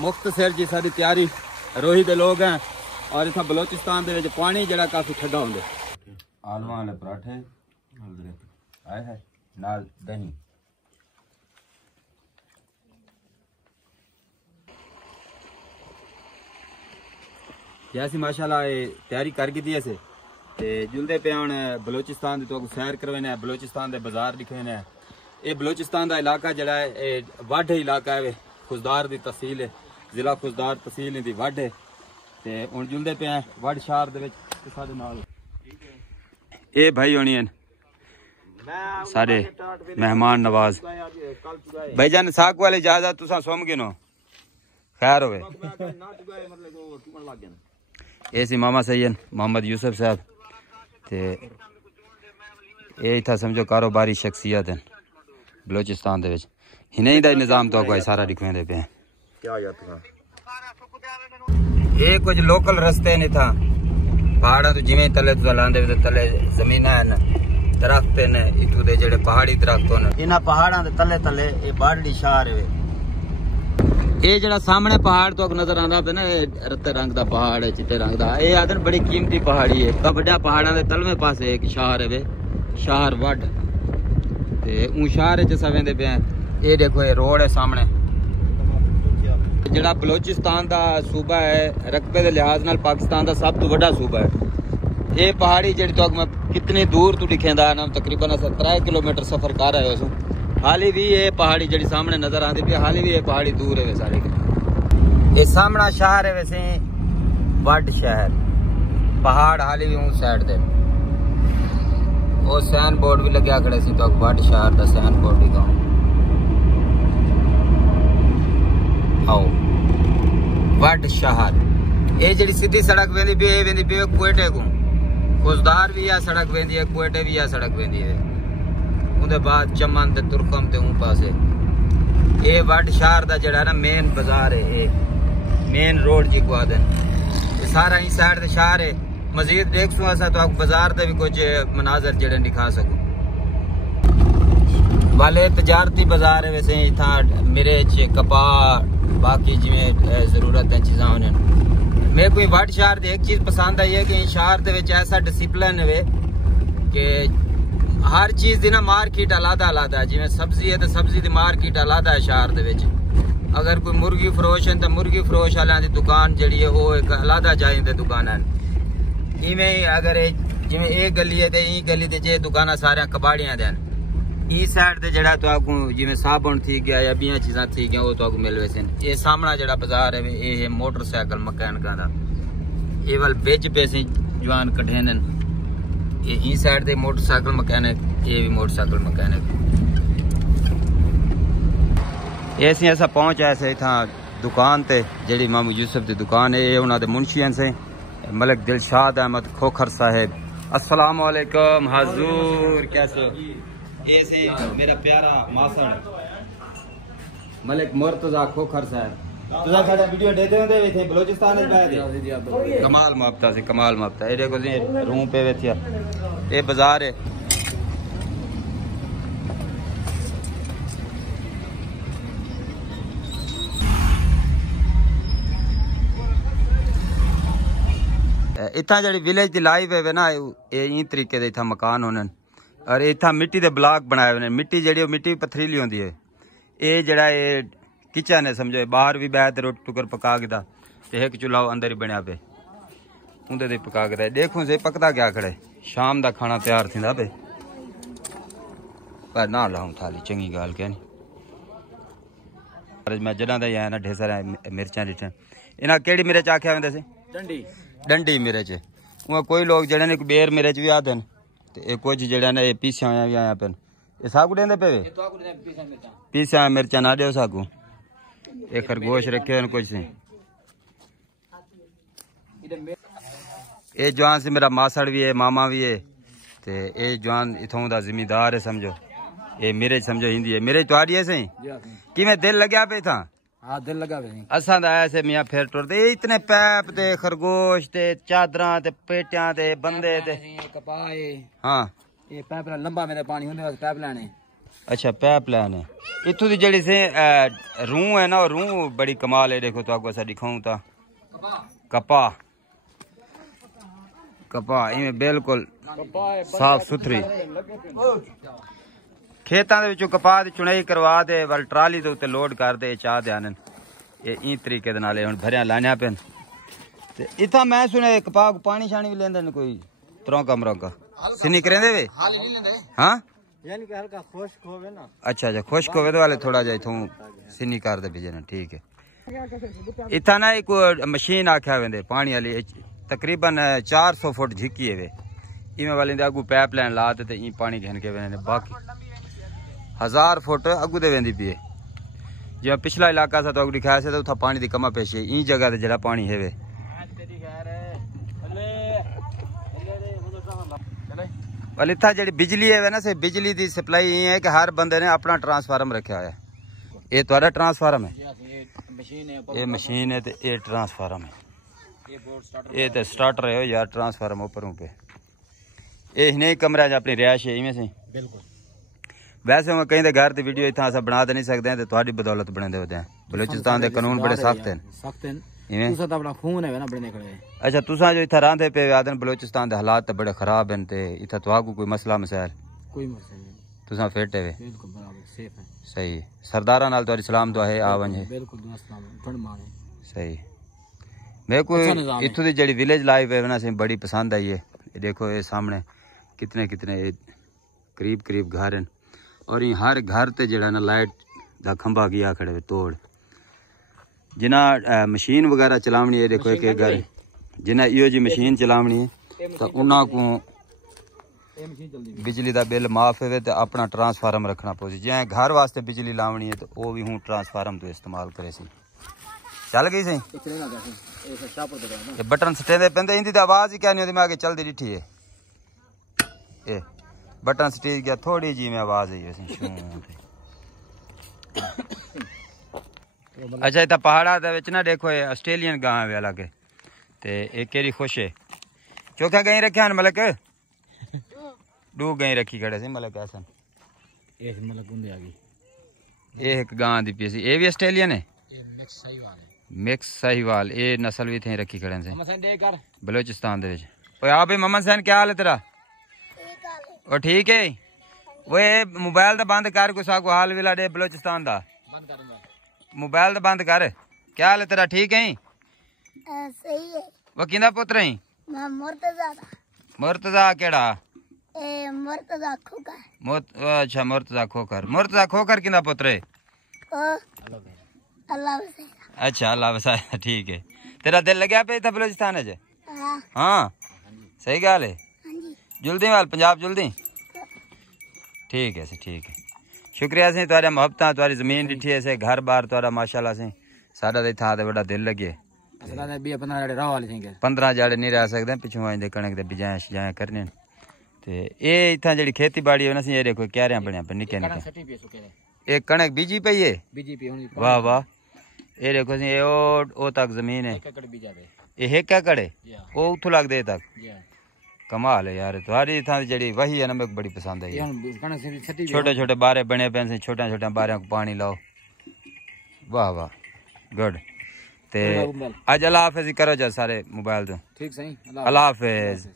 मुख्तसर जी सारी तैयारी रोही दे लोग हैं और इतना बलोचिस्तान दे विच पानी जड़ा काफी ठंडा होंदे। आलू वाले पराठे आए है नाल दही। जैसी माशाल्लाह तैयारी करके दी ऐसे ते जुलदे पे हुण बलोचिस्तान दे तो सैर करवाने बलोचिस्तान दे बाजार दिखाने। ये बलोचिस्तान का इलाका जड़ा है वड इलाका है खुजदार दी तहसील है जिला खुजदार तहसील दी वड है ते हुण जुलदे पे हैं वड शहर दे विच साडे नाल ए भाई होनी हैं सारे मेहमान नवाज भाईजान साक वाले इजाजत तुसा सुम गिनो खैर होवे। ए सी मामा सैयद मोहम्मद यूसुफ साहब ते ए इथा समझो कारोबारी शख्सियत हैं बलोचिस्तान दे विच हिने दा निजाम तो कोई सारा दिखवेंदे पे क्या याद ये कुछ लोकल रस्ते नहीं था पहाड़ा तो जिवें तले तो लांदे तले जमीन है दरख्त ने इथू दे जेड़े पहाड़ी दरख्त होने इना पहाड़ा दे तले तले ये बाड़ली शहर है। ये जड़ा सामने पहाड़ तो नजर आंदा पे ना रत्ते रंग दा पहाड़ है चिट्टे रंग दा ये आदन बड़ी कीमती पहाड़ी है बड़ा पहाड़ा दे तलवे पासे एक शहर है वे शहर वड ते ऊ शहर च सवेंदे पे ये देखो ये रोड है सामने जड़ा बलोचिस्तान दा सूबा है रकबे दे लिहाज नाल पाकिस्तान दा सब तो बड़ा सूबा है। ये पहाड़ी जेड़ी तो मैं कितनी दूर तू दिखेंदा ना तकरीबन 3 किलोमीटर सफर कर रहे हो हाली भी ये पहाड़ी जड़ी सामने नजर आती पी हाली भी ये पहाड़ी दूर है सारे ये सामना शहर है वैसे वड शहर पहाड़ हाली भी उस साइड दे वो सैन बोर्ड भी लग्या खड़े सी तो वड शहर दा सैन बोर्ड भी गाँव आओ वड शहर ये जड़ी सीधी सड़क वेंदी बे कोयटे को खुजदार भी आ सड़क वेंदी है कोयटे भी आ सड़क वेंदी है उनके बाद चमन ते तुरकम ते ऊं पासे ये वड शहर दा जड़ा ना मेन बाजार है ये मेन रोड जी को आदन ये सारा ही साइड दे शहर है। मजीद देख सो ऐसा तो आप बाजार दे भी कुछ मनाजर जड़े दिखा सको वाले तजारती बाजार है वैसे इथा मिर्च कपास बाकी जिमें जरूरत है चीज़ा होने मेरे को वड शहर एक चीज पसंद आई है कि शहर दे विच ऐसा डिसिप्लिन है कि हर चीज दी ना मार्केट अलग अलग है जिवें सब्जी है तो सब्जी दी मार्केट अलग है शहर दे विच अगर कोई मुर्गी फरोश है तो मुर्गी फरोश वाले दी दुकान जड़ी है वो एक अलग जाए ते दुकान है इवें ही अगर जिवें एक गली है तो ई गली ते जे दुकान सारे कबाड़ियां दे ई साइड ते जड़ा तो आपको जिवें साबुन थी गया या बियां चीज़ां थी गया वो तो आपको मिल वैसे ये सामना जड़ा बाजार है ये मोटरसाइकिल मकैनिका दा ये वाल बेच पैसे जवान कढ़े ने ये ई साइड दे मोटरसाइकिल मकैनिक ये भी मोटरसाइकिल मकैनिक ऐसी ऐसा पहुंच ऐसे इथा दुकान ते जड़ी मामू यूसुफ दी दुकान है ये उन्हां दे मुंशियन से मलिक दिलशाद अहमद खोखर साहब अस्सलाम वालेकुम हुजूर कैसे हो ये से मेरा प्यारा मासड़ मलिक मुर्तजा खोखर साहब तुझा साडा वीडियो देते होंदे थे बलोचिस्तान में आए कमाल मुहब्बत से कमाल मुहब्बत ये देखो जी रूम पे वेथिया ये बाजार है इतना जड़ी विलेज दी लाइफ है ना ये ई तरीके दे इथा मकान होने और इतना मिट्टी दे ब्लॉक बनाए हुए मिट्टी जड़ी मिट्टी पथरीली होंदी है ये जड़ा ये किचन है समझो बाहर भी बैठ रोटी टुकर पका के ते एक चूल्हा अंदर ही बनया पे उंदे दे पका के देखो से पकदा क्या खड़े शाम दा खाना तैयार थींदा पे पर ना लाऊं थाली चंगी गाल क्या नहीं मैं जड़ा दा आया ना ढेर सारा मिर्चां दिठे इना केड़ी मिर्च आख्या वेंदे से डंडी डंडी मिर्च वो कोई लोग जड़े ने बेर मिर्च भी आते हैं ते कुछ जड़ा ने पीसिया हुआ भी आया पे ये सागू देंदे पे पीसिया मिर्चा ना दो सागू ये खरगोश रखे कुछ से ये जवान से मेरा मासड़ भी है मामा भी है ते ये जवान इथों दा जिम्मेदार है समझो ये मेरे समझो हिंदी है मेरे तुहाडी है सही कि मैं दिल लग्या पे था हाँ दिल लगा पे असा दा ऐसे मियां फिर टुरदे इतने पैप ते खरगोश ते चादरां ते पेटियां ते बंदे ते कपाए हाँ ये पैप लंबा मेरे पानी होंदे पाइप लाने अच्छा पैप लाइन है इतों की जड़ी से रूह है ना रूह बड़ी कमाल है। देखो तो आपको ऐसा दिखाऊं था कपा कपा इवें बिल्कुल साफ सुथरी खेतों के विचों कपा की चुनाई करवा दे वाल ट्राली के उत्ते लोड कर दे चाह दे आने ये तरीके दे नाल हुण भरिया लाने पे ते इथा मैं सुने कपा को पानी शानी भी लेंदे कोई त्रों कमरों का सिनी करेंदे वे हां यानी कि हल्का खुश्क होवे ना। अच्छा अच्छा खुश्क होवे तो वाले थोड़ा जा इथों सिनी कर दे बिजन ठीक है। इथा ना एक मशीन आख्या वेंदे पानी वाली तकरीबन 400 फुट झिकी है वे इवें वाले दे अगू पाइप लाइन ला ते ई पानी घन के वेंदे बाकी 1000 फुट अगू दे वेंदी पी जो पिछला इलाका सा तो अगू दिखाया से तो उथा पानी दी कमा पेश है ई जगह ते जड़ा पानी है वे वाल इतना जी बिजली है ना से बिजली की सप्लाई ये है कि हर बंदे ने अपना ट्रांसफार्म रखा है। ये तुम्हारा ट्रांसफार्म है ये मशीन है ये ट्रांसफार्म है ये तो स्टार्टर है यार ट्रांसफार्म ऊपर पे ये नहीं कमरा अपनी रिहायश है इवें से बिल्कुल। वैसे मैं कहीं घर की वीडियो इतना अस बना तो नहीं सकते थोड़ी बदौलत बने होते हैं। बलूचिस्तान के कानून बड़े सख्त हैं अच्छा तुसा जो इतना रहा पे आदन बलूचिस्तान के हालात बड़े खराब हैं ते इतना तो कोई मसला मसाइल कोई मसला नहीं तुसा फिट है बिल्कुल बराबर सेफ है सही सरदारा नाल तुम्हारी सलाम दुआ है आ वंजे बिल्कुल दुआ सलाम सही। मेरे को इथों की जी विलेज लाइफ है ना बड़ी पसंद आई है। देखो ये सामने कितने कितने करीब करीब घर हैं और ये हर घर ते जड़ा ना लाइट दा खंबा किया खड़े तोड़ जिन्हें मशीन वगैरह चलावनी है। देखो एक घर जिन्हें इो जी मशीन चलावनी है तो उन्होंने को बिजली का बिल माफ है तो अपना ट्रांसफार्म रखना पौसी जे घर वास्ते बिजली लावनी है तो वह भी हूँ ट्रांसफार्म तो इस्तेमाल करे सी चल गई सी बटन सटेंदे पेंदे इनकी तो आवाज ही क्या नहीं होती मैं आगे चलती डिठी है ये बटन सटी गया थोड़ी जी में आवाज आई अच्छा इतना पहाड़ा ना देखो ये ऑस्ट्रेलियन गांव है अलग एक केरी खुश है चोखा गई रखे मलक दो गई रखी खड़े से मलक ऐसा एक गां दी पी ये भी ऑस्ट्रेलियन है मिक्स सहीवाल ये नस्ल भी थे रखी खड़े से बलूचिस्तान दे आ भाई मोहम्मद सैन क्या हाल है तेरा ओ ठीक है वो मोबाइल तो बंद कर गुस्सा को हाल विला दे बलूचिस्तान दा मोबाइल तो बंद कर क्या हाल है तेरा ठीक है सही है वो किंदा पुत्र है मुर्तजा केड़ा मुर्तजा खोकर अच्छा मुर्तजा खोकर किंदा पुत्र है अल्लाह अच्छा अल्लाह वसाया ठीक है। तेरा दिल लग्या पे था बलूचिस्तान है हाँ सही गल है जुलदी वाल पंजाब जुलदी ठीक है ठीक है शुक्रिया से तुम्हारे मोहब्बत तुम्हारी जमीन डिठी है से घर बार तुम्हारा माशाल्लाह से साडा तो इतना बड़ा दिल लगे 15 जाड़े नहीं रह सकते पिछू आए कणक के बिजाया शिजाया करने ये इतना जी खेती बाड़ी है ना ये देखो क्यारियां बनिया पे निके निके एक कणक बीजी पई है वाह वाह ये देखो ओ तक जमीन है ये एक एकड़ है वो उथों लगदे तक कमाल है यार तुम्हारी इतना जी वही है ना मेरे को बड़ी पसंद है। छोटे छोटे बारे बने पे छोटे छोटे बारे को पानी लाओ वाह वाह गुड ते अज अल्लाह हाफिज करो जा सारे मोबाइल तो ठीक सही अल्लाह हाफिज।